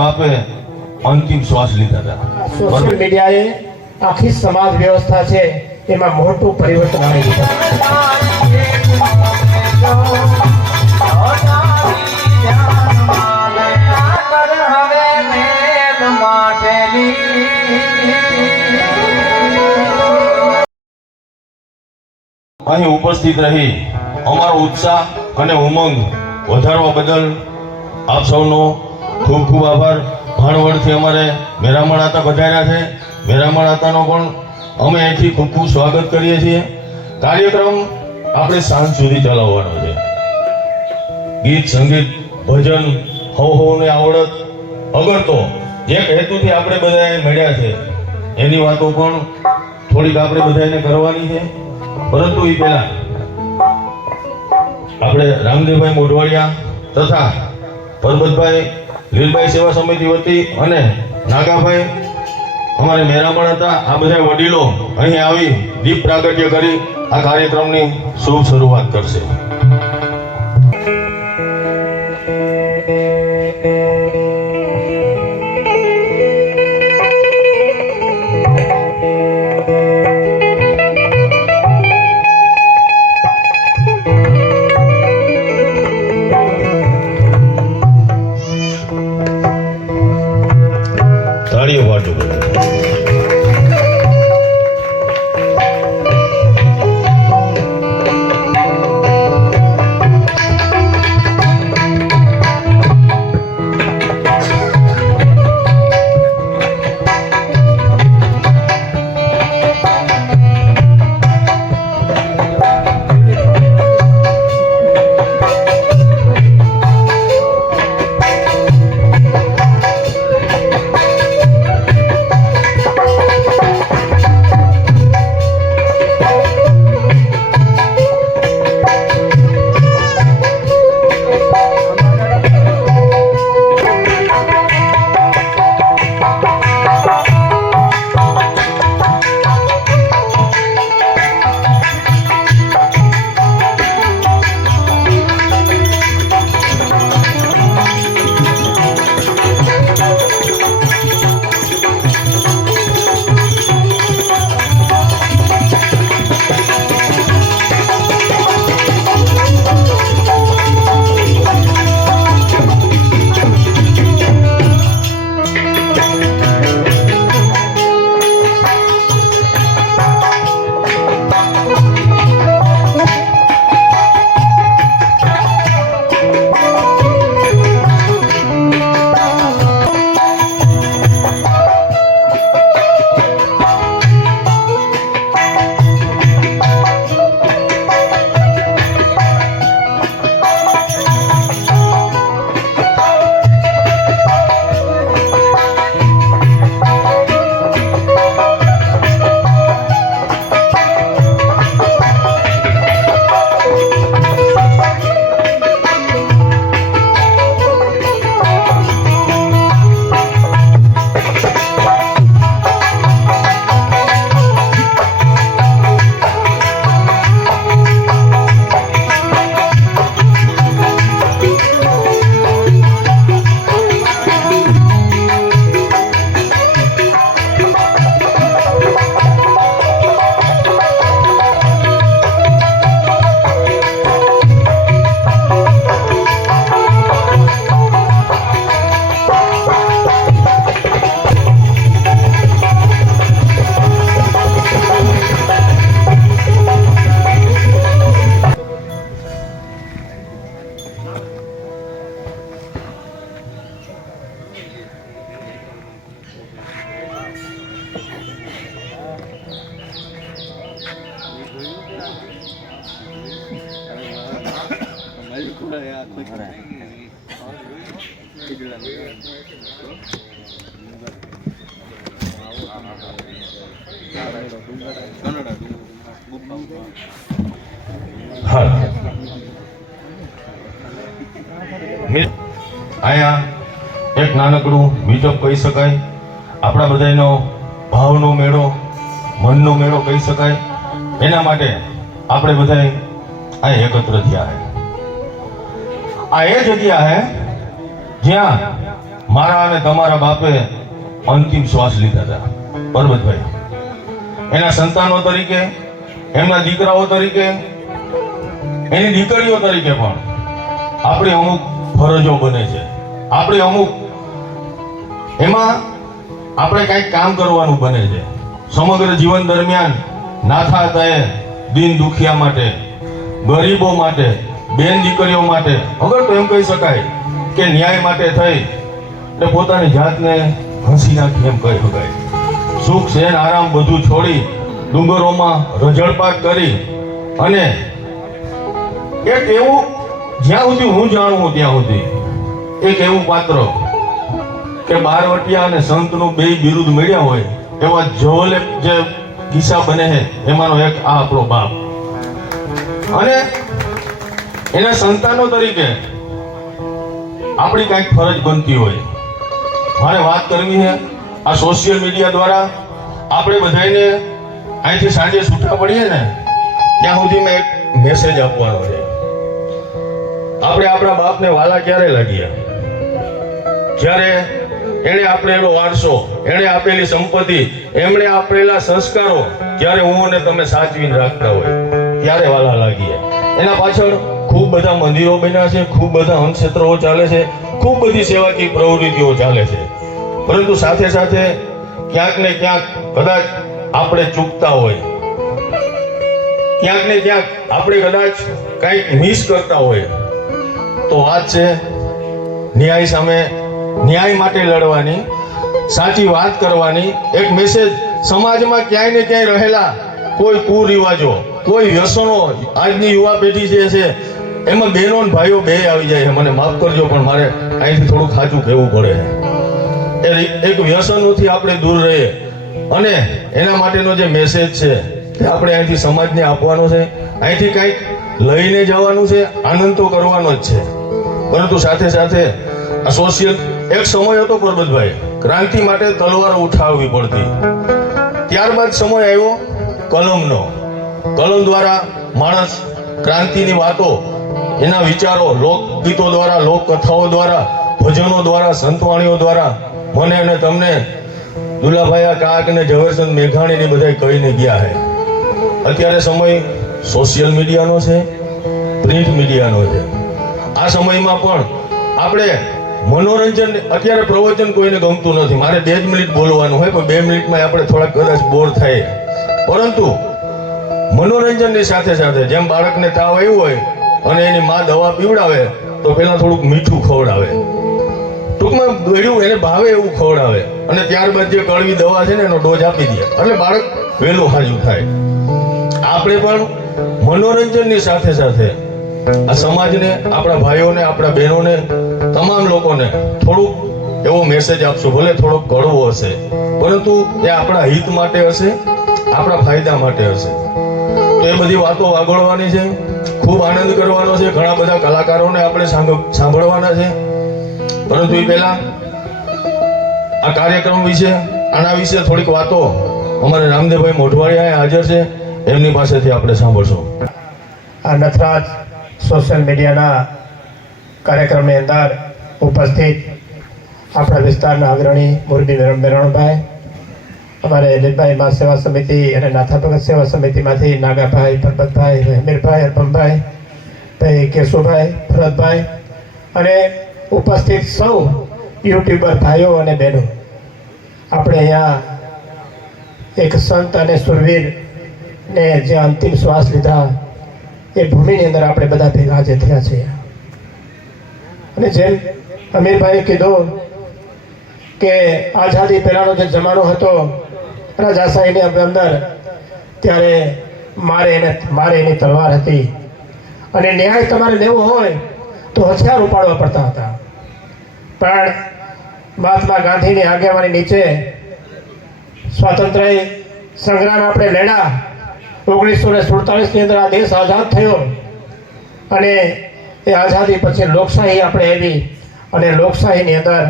બાપે અંતિમ શ્વાસ લીધા હતા. સોશિયલ મીડિયાએ આખી સમાજ વ્યવસ્થા છે એમાં મોટું પરિવર્તન આવી અહીં ઉપસ્થિત રહી અમારો ઉત્સાહ અને ઉમંગ વધારવા બદલ આપ સૌનો ખૂબ ખૂબ આભાર. ભાણવડથી અમારે મેરામણ આતા પધાર્યા છે. મેરામણ આતાનો પણ અમે અહીંથી ખૂબ ખૂબ સ્વાગત કરીએ છીએ. કાર્યક્રમ આપણે સાંજ સુધી ચલાવવાનો છે. ગીત, સંગીત, ભજન, હવ હવને આવડત અગર તો જે હેતુથી આપણે બધાએ મળ્યા છે, એની વાતો પણ થોડીક આપણે બધાને કરવાની છે. પરંતુ એ પહેલા આપણે રામદેવભાઈ મોઢવાડિયા તથા પરબતભાઈ લીલભાઈ સેવા સમિતિ વતી અને નાગાભાઈ અમારે મેરામણ હતા. આ બધા વડીલો અહીં આવી દીપ પ્રાગટ્ય કરી આ કાર્યક્રમની શુભ શરૂઆત કરશે. અહીંયા એક નાનકડું મીટઅપ કહી શકાય. આપણા બધાનો ભાવનો મેળો, મનનો મેળો કહી શકાય. એના માટે આપણે બધા આ એકત્ર થયા હે. આ એ જગ્યા હે જ્યાં મારા અને તમારા બાપે અંતિમ શ્વાસ લીધા હતા. પરબતભાઈ. એના સંતાનો તરીકે, એમના દીકરાઓ તરીકે, એની દીકરીઓ તરીકે પણ આપણી અમુક ફરજો બને છે. આપણી અમુક એમાં આપણે કંઈક કામ કરવાનું બને છે. સમગ્ર જીવન દરમિયાન નાથા તયે દિન દુખિયા માટે, ગરીબો માટે, બેન દીકરીઓ માટે, અગર તો એમ કહી શકાય કે ન્યાય માટે થઈ એટલે પોતાની જાતને હસી નાખી એમ કહી શકાય. સુખ શેન આરામ બધું છોડી ડુંગરોમાં રજળપાટ કરી અને એક એવું જ્યાં સુધી હું જાણું ત્યાં સુધી એક એવું પાત્ર કે બારવટિયા અને સંતનું બે બિરુદ મળ્યા હોય, એવા જવલે જે કિસ્સા બને છે, એમાંનો એક આ આપણો બાપ. અને એના સંતાનો તરીકે આપણી કાંઈક ફરજ બનતી હોય. મારે વાત કરવી છે આ સોશિયલ મીડિયા દ્વારા આપણે બધાને અહીંથી સાંજે છૂટા પડીએ ને, ત્યાં સુધી મેં એક મેસેજ આપવાનો છે. આપણે આપણા બાપને વાલા ક્યારે લાગ્યા જ્યારે એણે આપેલો વારસો, એણે આપેલી સંપત્તિ, એમણે આપેલા સંસ્કારો, જ્યારે હું અને તમે સાચવીને રાખતા હોય, ત્યારે વાલા લાગીએ. એના પાછળ ખૂબ બધા મંદિરો બન્યા છે, ખૂબ બધા અન્નક્ષેત્રો ચાલે છે, ખૂબ બધી સેવાકીય પ્રવૃત્તિઓ ચાલે છે. પરંતુ સાથે સાથે ક્યાંક ને ક્યાંક કદાચ આપણે ચૂકતા હોય. ક્યાંક ને ક્યાંક આપણે કદાચ કંઈક મિસ કરતા હોય. તો વાત છે, ન્યાય સામે ન્યાય માટે લડવાની, સાચી વાત કરવાની, એક મેસેજ સમાજમાં ક્યાંય ને ક્યાંય રહેલા કોઈ કુરિવાજો, કોઈ વ્યસનો, આજની યુવા પેઢી જે છે, એમાં બહેનો ભાઈઓ બે આવી જાય મને માફ કરજો, પણ મારે અહીંથી થોડું ખાચું કહેવું પડે. એક વ્યસનોથી આપણે દૂર રહીએ. અને એના માટેનો જે મેસેજ છે, તે આપણે અહીંથી સમાજને આપવાનો છે. અહીંથી કંઈક લઈને જવાનું છે, આનંદ તો કરવાનો જ છે. પરંતુ સાથે સાથે આ સોશિયલ એક સમય હતો પરબતભાઈ, ક્રાંતિ માટે તલવાર ઉઠાવવી પડતી. ત્યારબાદ સમય આવ્યો કલમનો. કલમ દ્વારા માણસ ક્રાંતિની વાતો, એના વિચારો, લોકગીતો દ્વારા, લોકકથાઓ દ્વારા, ભજનો દ્વારા, સંતવાણીઓ દ્વારા મને અને તમને દુલાભાઈ કાક અને ઝવેરચંદ મેઘાણીને બધા કહીને ગયા છે અત્યારે સમય સોશિયલ મીડિયાનો છે પ્રિન્ટ મીડિયાનો છે. આ સમયમાં પણ આપણે મનોરંજન, અત્યારે પ્રવચન કોઈને ગમતું નથી. મારે બે જ મિનિટ બોલવાનું હોય, પણ બે મિનિટમાં આપણે થોડાક કદાચ બોર થાય. પરંતુ મનોરંજનની સાથે સાથે જેમ બાળકને તાવ આવ્યો હોય અને એની મા દવા પીવડાવે, તો પહેલાં થોડુંક મીઠું ખવડાવે. ટૂંકમાં ગળ્યું એને ભાવે એવું ખવડાવે. અને ત્યારબાદ જે કડવી દવા છે ને એનો ડોઝ આપી દે. એટલે બાળક વહેલું હાજુ થાય. આપણે પણ મનોરંજનની સાથે સાથે આ સમાજને, આપણા ભાઈઓને, આપણા બહેનોને, તમામ લોકોને થોડુંક એવો મેસેજ આપશો, ભલે થોડોક કડવો હશે. પરંતુ એ આપણા હિત માટે હશે, આપણા ફાયદા માટે હશે. તો એ બધી વાતો વાગોળવાની છે. ખૂબ આનંદ કરવાનો છે. ઘણા બધા કલાકારોને આપણે સાંભળવાના છે. પરંતુ એ પહેલા આ કાર્યક્રમ વિશે, આના વિશે થોડીક વાતો. અમારે રામદેવભાઈ મોઢવાડિયા હાજર છે. એમની પાસેથી આપણે સાંભળશું. આ નથરાજ સોશિયલ મીડિયાના કાર્યક્રમની અંદર ઉપસ્થિત આપણા વિસ્તારના અગ્રણી મોરબી મેરણભાઈ, અમારે નિર્ભાઈ મા સેવા સમિતિ અને નાથા ભગત સેવા સમિતિમાંથી નાગાભાઈ, પરબતભાઈ હમીરભાઈ અરબમભાઈ ભાઈ કેશુભાઈ, ભરતભાઈ અને ઉપસ્થિત સૌ યુટ્યુબર ભાઈઓ અને બહેનો. આપણે અહીંયા એક સંત અને સુરવીર ને જે અંતિમ શ્વાસ લીધા, એ ભૂમિની અંદર આપણે બધા ભેગા જે થયા છીએ. અને જેમ અમીરભાઈએ કીધું કે આઝાદી પહેલાનો જે જમાનો હતો રાજાશાહીની અંદર ત્યારે મારે એને, મારે એની તલવાર હતી. અને ન્યાય તમારે લેવો હોય તો હથિયાર ઉપાડવા પડતા હતા. પણ મહાત્મા ગાંધીની આગેવાની નીચે સ્વાતંત્ર્ય સંગ્રામ આપણે લડ્યા ઓગણીસો ને સુડતાલીસની અંદર આ દેશ આઝાદ થયો. અને એ આઝાદી પછી લોકશાહી આપણે એવી અને લોકશાહીની અંદર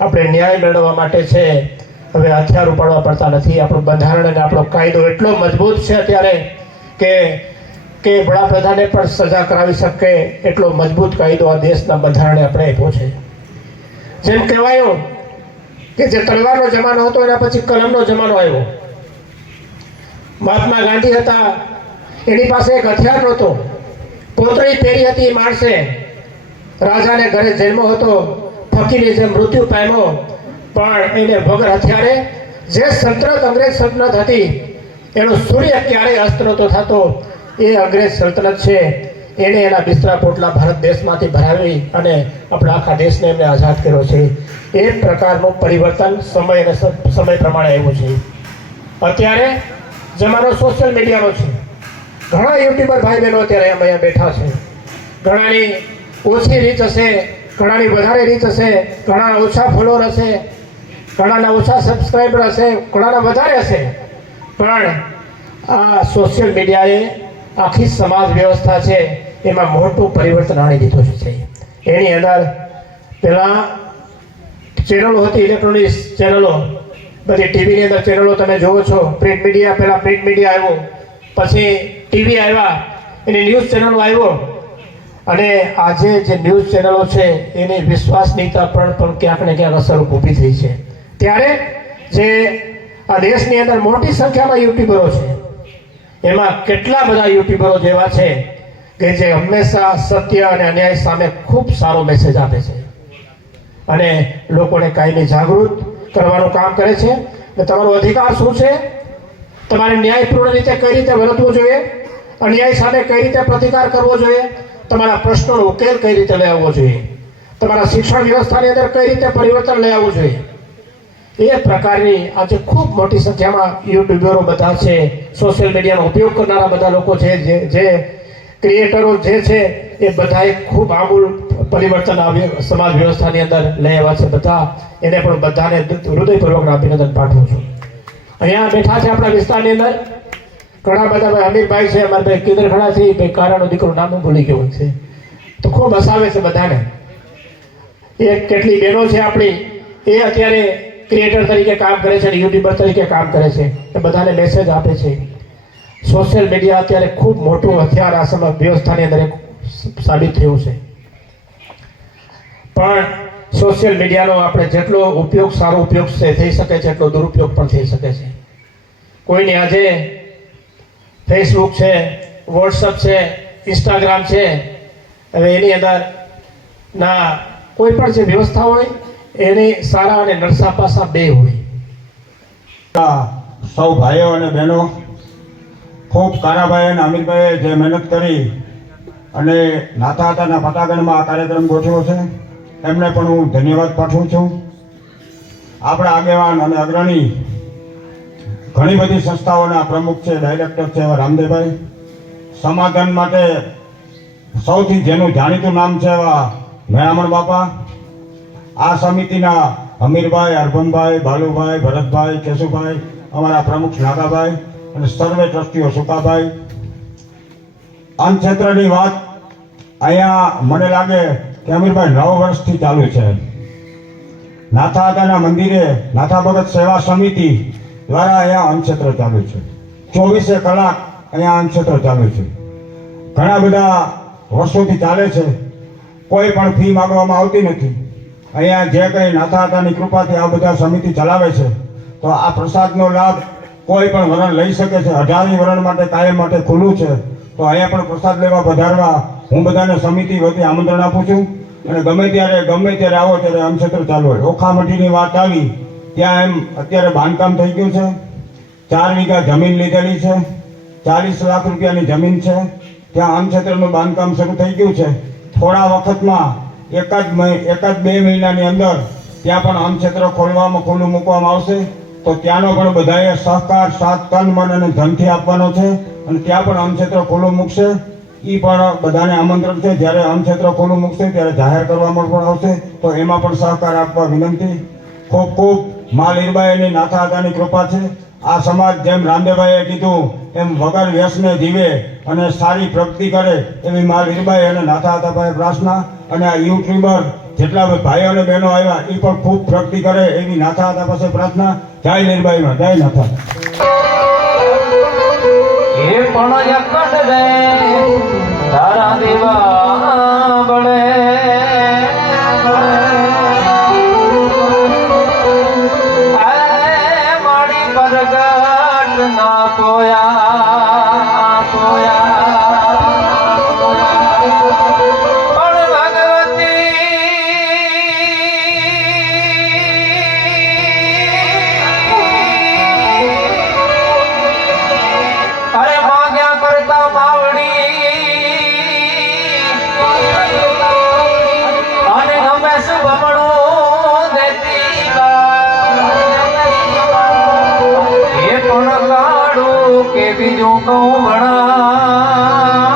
આપણે ન્યાય મેળવવા માટે છે. હવે હથિયાર ઉપાડવા પડતા નથી. આપણું બંધારણ અને આપણો કાયદો એટલો મજબૂત છે અત્યારે કે કે વડાપ્રધાને પણ સજા કરાવી શકે એટલો મજબૂત કાયદો આ દેશના બંધારણે આપણે આપ્યો છે. જેમ કહેવાયું કે જે તલવારનો જમાનો હતો, એના પછી કલમનો જમાનો આવ્યો. મહાત્મા ગાંધી હતા, એની પાસે એક હથિયાર નહોતો. પોતળી પહેરી હતી એ માણસે. રાજાને ઘરે જન્મો હતો ફકીને જે મૃત્યુ પામ્યો, પણ એને વગર હથિયારે જે સંતરત અંગ્રેજ સલ્તનત હતી, એનો સૂર્ય ક્યારેય અસ્ત નહોતો થતો. એ અંગ્રેજ સલ્તનત છે. એણે એના બિસ્તરા પોટલા ભારત દેશમાંથી ભરાવી અને આપણા આખા દેશને એમને આઝાદ કર્યો છે. એ પ્રકારનું પરિવર્તન સમય અને સમય પ્રમાણે આવ્યું છે. અત્યારે જમાનો સોશિયલ મીડિયાનો છે. ઘણા યુટ્યુબર ભાઈ બહેનો અત્યારે એમ અહીંયા બેઠા છે. ઘણાની ઓછી રીચ હશે, ઘણાની વધારે રીચ હશે, ઘણાના ઓછા ફોલોઅર હશે, ઘણાના ઓછા સબસ્ક્રાઈબર હશે, ઘણાના વધારે હશે. પણ આ સોશિયલ મીડિયાએ આખી સમાજ વ્યવસ્થા છે, એમાં મોટું પરિવર્તન આણી દીધું છે. એની અંદર પહેલાં ચેનલો હતી ઇલેક્ટ્રોનિક્સ ચેનલો. બધી ટીવીની અંદર ચેનલો તમે જોવો છો. પ્રિન્ટ મીડિયા પહેલાં પ્રિન્ટ મીડિયા આવ્યો. પછી ટીવી આવ્યા, એની ન્યૂઝ ચેનલો આવ્યો. અને આજે જે ન્યૂઝ ચેનલો છે, એની વિશ્વાસનીયતા પણ પણ ક્યાંક ને ક્યાંક અસર ઊભી થઈ છે. ત્યારે જે આ દેશની અંદર મોટી સંખ્યામાં યુટ્યુબરો છે એમાં કેટલા બધા યુટ્યુબરો જેવા છે કે જે હંમેશા સત્ય અને અન્યાય સામે ખૂબ સારો મેસેજ આપે છે. અને લોકોને કાયમી જાગૃત કરવાનું કામ કરે છે કે તમારો અધિકાર શું છે? તમારે ન્યાયપૂર્ણ રીતે કઈ રીતે વર્તવું જોઈએ? અન્યાય સામે કઈ રીતે પ્રતિકાર કરવો જોઈએ? તમારા પ્રશ્નોનો ઉકેલ કઈ રીતે લઈ આવવો જોઈએ? તમારા શિક્ષણ વ્યવસ્થાની અંદર કઈ રીતે પરિવર્તન લઈ આવવું જોઈએ? એ પ્રકારની આજે ખૂબ મોટી સંખ્યામાં યુટ્યુબરો બધા છે સોશિયલ મીડિયાનો ઉપયોગ કરનારા બધા લોકો છે, જે જે ક્રિએટરો જે છે, એ બધાએ ખૂબ આમૂલ પરિવર્તન આવ્યું, સમાજ વ્યવસ્થાની અંદર લઈ આવ્યા છે બધા. એને પણ બધાને હૃદયપૂર્વક અભિનંદન પાઠવું છું. અહીંયા બેઠા છે આપણા વિસ્તારની અંદર. ઘણા બધા ભાઈ અમીરભાઈ છે, અમારા ભાઈ કેન્દ્ર ઘણા છે ભાઈ કારાનો દીકરો નામ ભૂલી ગયો છે. તો ખૂબ હસાવે છે બધાને. એ કેટલી બહેનો છે આપણી. એ અત્યારે ક્રિએટર તરીકે કામ કરે છે યુટ્યુબર તરીકે કામ કરે છે, એ બધાને મેસેજ આપે છે. સોશિયલ મીડિયા અત્યારે ખૂબ મોટું હથિયાર આ સમય વ્યવસ્થાની અંદર સાબિત થયું છે. પણ સોશિયલ મીડિયાનો આપણે જેટલો ઉપયોગ, સારો ઉપયોગ થઈ શકે છે, એટલો દુરુપયોગ પણ થઈ શકે છે. કોઈની આજે ફેસબુક છે વોટ્સઅપ છે ઇન્સ્ટાગ્રામ છે, હવે એની અંદર ના કોઈ પણ જે વ્યવસ્થા હોય એની સારા અને નરસા પાસા બે હોય. સૌ ભાઈઓ અને બહેનો, ખૂબ કારાભાઈ અને અમિતભાઈએ જે મહેનત કરી અને નાતા હતાના પટાગણમાં આ કાર્યક્રમ ગોઠવ્યો છે, એમને પણ હું ધન્યવાદ પાઠવું છું. આપણા આગેવાન અને અગ્રણી ઘણી બધી સંસ્થાઓના પ્રમુખ છે, ડાયરેક્ટર છે, એવા રામદેવભાઈ. સમાધાન માટે સૌથી જેનું જાણીતું નામ છે એવા મેળામણ બાપા. આ સમિતિના હમીરભાઈ અરભમભાઈ બાલુભાઈ, ભરતભાઈ, કેશુભાઈ, અમારા પ્રમુખ નાગાભાઈ અને સર્વે ટ્રસ્ટીઓ સુકાભાઈ. અન્ન ક્ષેત્રની વાત અહીંયા મને લાગે કે અમીરભાઈ નવ વર્ષથી ચાલુ છે. નાથાદાના મંદિરે નાથા ભગત સેવા સમિતિ દ્વારા અહીંયા અન્નક્ષેત્ર ચાલુ છે. ચોવીસે કલાક અહીંયા અન્નક્ષેત્ર ચાલુ છે. ઘણા બધા વર્ષોથી ચાલે છે. કોઈ પણ ફી માંગવામાં આવતી નથી. અહીંયા જે કંઈ નાથા હતાની કૃપાથી આ બધા સમિતિ ચલાવે છે, તો આ પ્રસાદનો લાભ કોઈ પણ વરણ લઈ શકે છે. અઢારમી વરણ માટે કાયમ માટે ખુલ્લું છે. તો અહીંયા પણ પ્રસાદ લેવા વધારવા હું બધાને સમિતિ વતી આમંત્રણ આપું છું. અને ગમે ત્યારે ગમે ત્યારે આવો ત્યારે અન્નક્ષેત્ર ચાલુ હોય. ઓખામઠીની વાત આવી, ત્યાં એમ અત્યારે બાંધકામ થઈ ગયું છે. ચાર વીઘા જમીન લીધેલી છે. ચાલીસ લાખ રૂપિયાની જમીન છે. ત્યાં અન્નક્ષેત્રનું બાંધકામ શરૂ થઈ ગયું છે. થોડા વખતમાં એકાદ એકાદ બે મહિનાની અંદર ત્યાં પણ અન્નક્ષેત્ર ખોલવામાં, ખુલ્લું મૂકવામાં આવશે. તો ત્યાંનો પણ બધાએ સહકાર સાત તન, મન અને ધનથી આપવાનો છે અને ત્યાં પણ અન્નક્ષેત્ર ખુલ્લું મૂકશે. એ પણ બધાને આમંત્રણ છે. જ્યારે અન્નક્ષેત્ર ખુલ્લું મૂકશે, ત્યારે જાહેર કરવામાં પણ આવશે. તો એમાં પણ સહકાર આપવા વિનંતી. ખૂબ ખૂબ મા લીરબાઈની નાથા હતાની કૃપા છે. આ સમાજ જેમ રામદેવભાઈએ કીધું એમ વગર વ્યસને જીવે અને સારી પ્રગતિ કરે એવી મા વીરબાઈ અને નાથા હતાભાઈ પ્રાર્થના અને આ યુટ્યુબર જેટલા ભાઈઓ અને બહેનો આવ્યા એ પણ ખૂબ પ્રગતિ કરે એવી નાથા હતા પાસે પ્રાર્થના. જય લીરબાઈમાં જય નાથા. એ પણ કે બીજું કહું ભણા.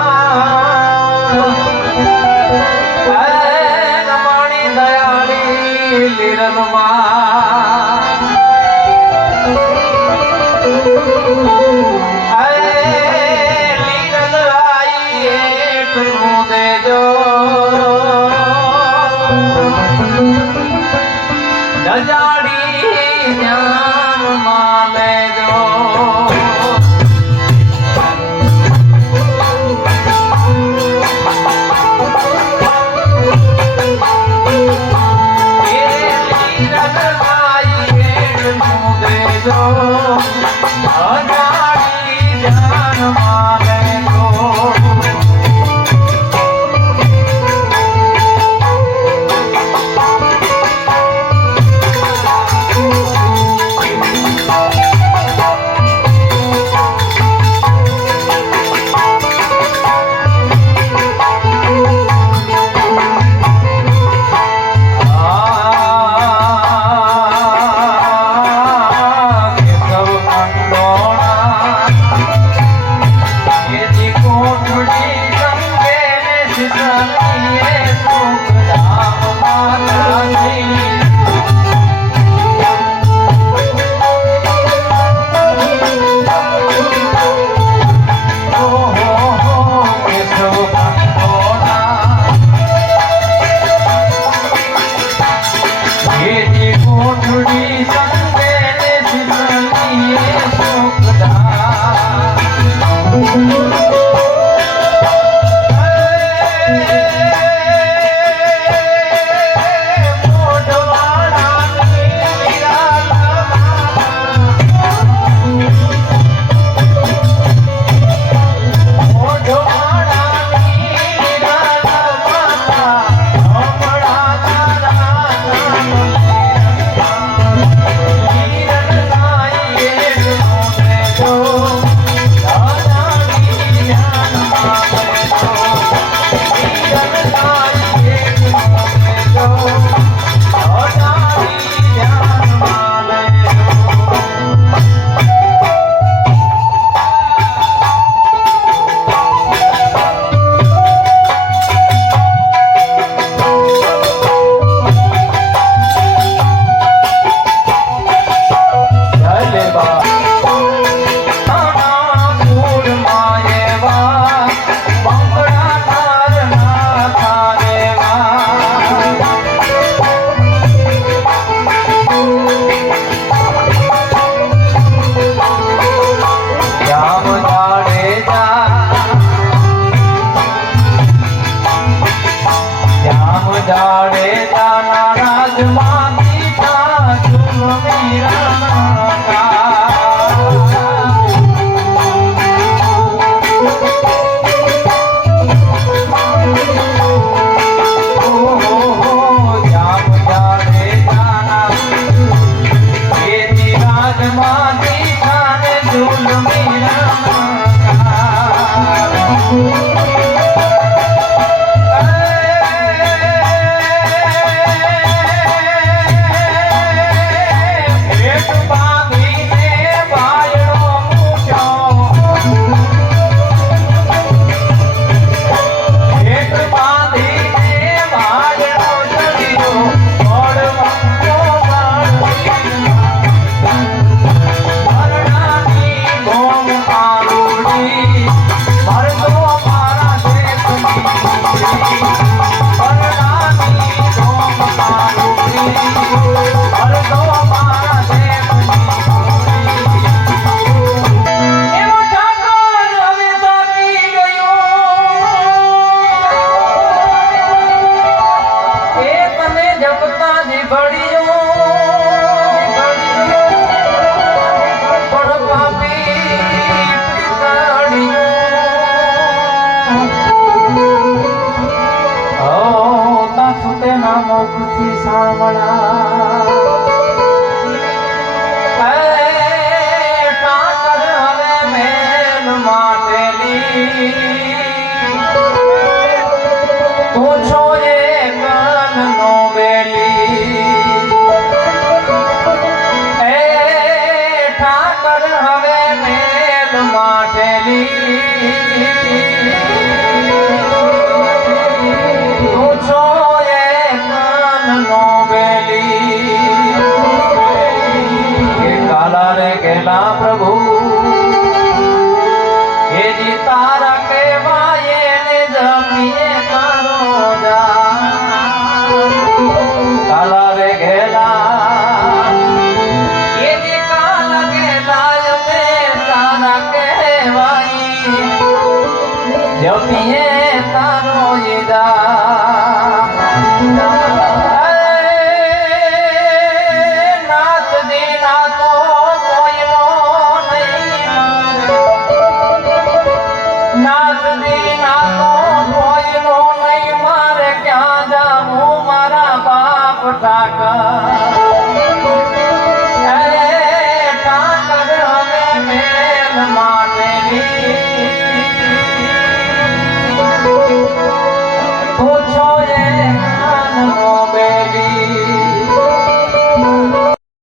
કહેવાય. જપીએ તારો યદા